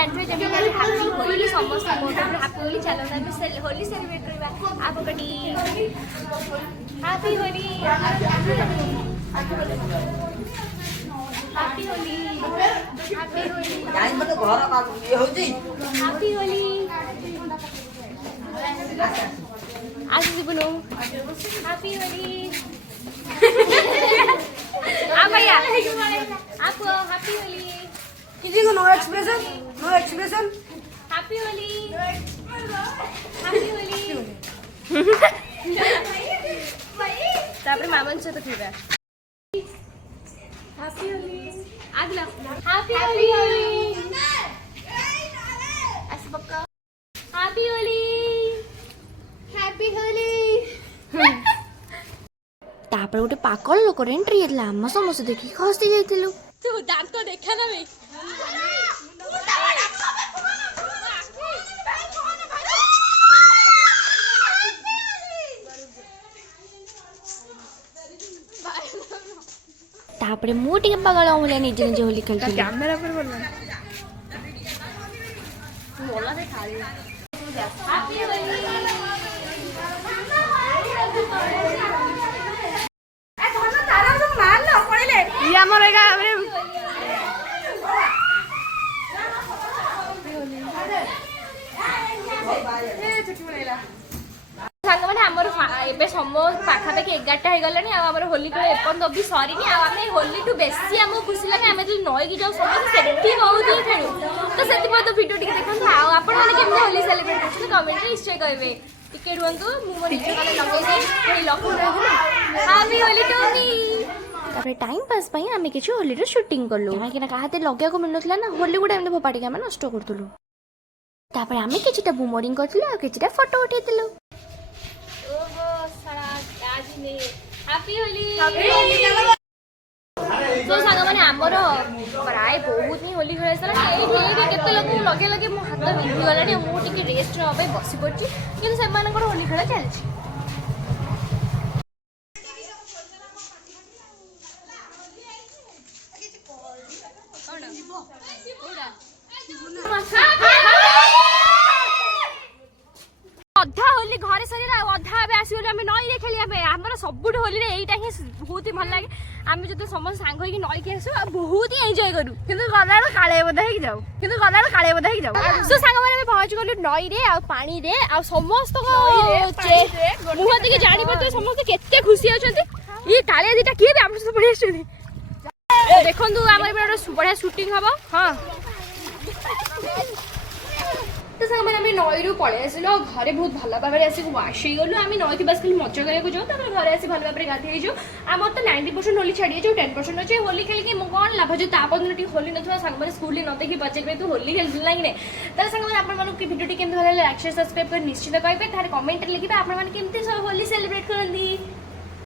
जानते जब हैप्पी होली समस्त हैप्पी होली चलो ना होली सेलिब्रेट करबा आप कटी happy Holi happy Holi happy Holi जाई मत घर का ये हो जी हैप्पी होली आज जीवनो हैप्पी होली आ भैया आप हैप्पी होली किसी को no expression happy Holi happy Holi तापर मामन से तो खेबा हैप्पी होली आगला हैप्पी होली ऐसे पक्का हैप्पी होली तापर गोटे पाकल लोक एंट्री हेतला हम समस्त देखि खस्ती जाइथिलु तू दांत देखा ना बे तापरे मु टिके पागल होले निजे निजे होली खेलथि कैमरा पर बोलना बोला दे खाली हैप्पी होली सांग मैंने आमर एबे समस्त पाखापाखि 11टा हो गलानी आमर होली को एपन भी सरीनी आमे होली टू बेसी आम खुशी लगे आमे जो नई की जाऊ समस्त सेठी बहुत ही खेलु तो सेति तो वीडियो टिके देखन आ आपण माने केमने होली सेलिब्रेट करछन कमेंट रे निश्चय कहबे टिके रुंतु मु मोर निज काले लगे दे एई लखु रहु हैप्पी होली टू मी तापर टाइम पास पई आमे किछु होली रे शूटिंग करलु काहे कि ना काहाते लगे को मिलनथला ना होली गुडा एमने फोपाटी के आमे नष्ट करतलु तापर आमे किछटा बुमोरिंग करतलु आ किछटा फोटो उठेतलु ओहो सारा आज ने हैप्पी होली तो सांग माने हमर प्राय बहुत ही होली खेला सला एई ठेके केते लोक लगे लगे मो हाथ बिंधी गलानी मु टिके रेस्ट नबे बसी पड़ची किंतु से मानकर होली खेला चलछि अधा होली घरे सरीला अधा आबे आसीगले आमे नई रे खेलिया बे हमर सबुठ होली रे एईटा ही बहुत ही भल लागे आमे जते समस्त सांग होई कि नई के आसु बहुत ही एन्जॉय करू किंतु गलार काळे बधा ही जाऊ सो सांग माने पहुंच गलु नई रे आ पानी रे आ समस्त को मुह देखि जानि पड़ते समस्त केते खुशी अछंती ई काळे दिटा के बे हम सब बढ़िया छथि देखंतु हमर बड़ा बढ़िया शूटिंग हबो हां तो सांग मैंने आम नई रू पलि आसलु घरे बहुत भल भाव में आसिक वाश हो गलु आम नई बस खाली मजा कराया जाऊँ तापर घरे आसी भल भाव में गाधे जाऊँ आम तो 90% होली छाड़ी जाऊँ 10% अच्छे होली खेलिकी कौन लाभ जो तापन टी होली ना सांग मैंने स्कूल न देखी पचारे तू होली खेल ना कि तार सांग मैंने आप भिडियो केमती भल लाइक शेयर सब्सक्राइब कर निश्चित कहे तार कमेंट लिखे आप होली सेलिब्रेट करती।